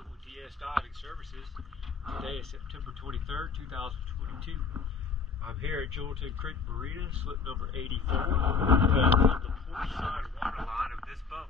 Transom with DS Diving Services. Today is September 23rd, 2022. I'm here at Julton Creek Marina, slip number 84, on the port side water line of this boat.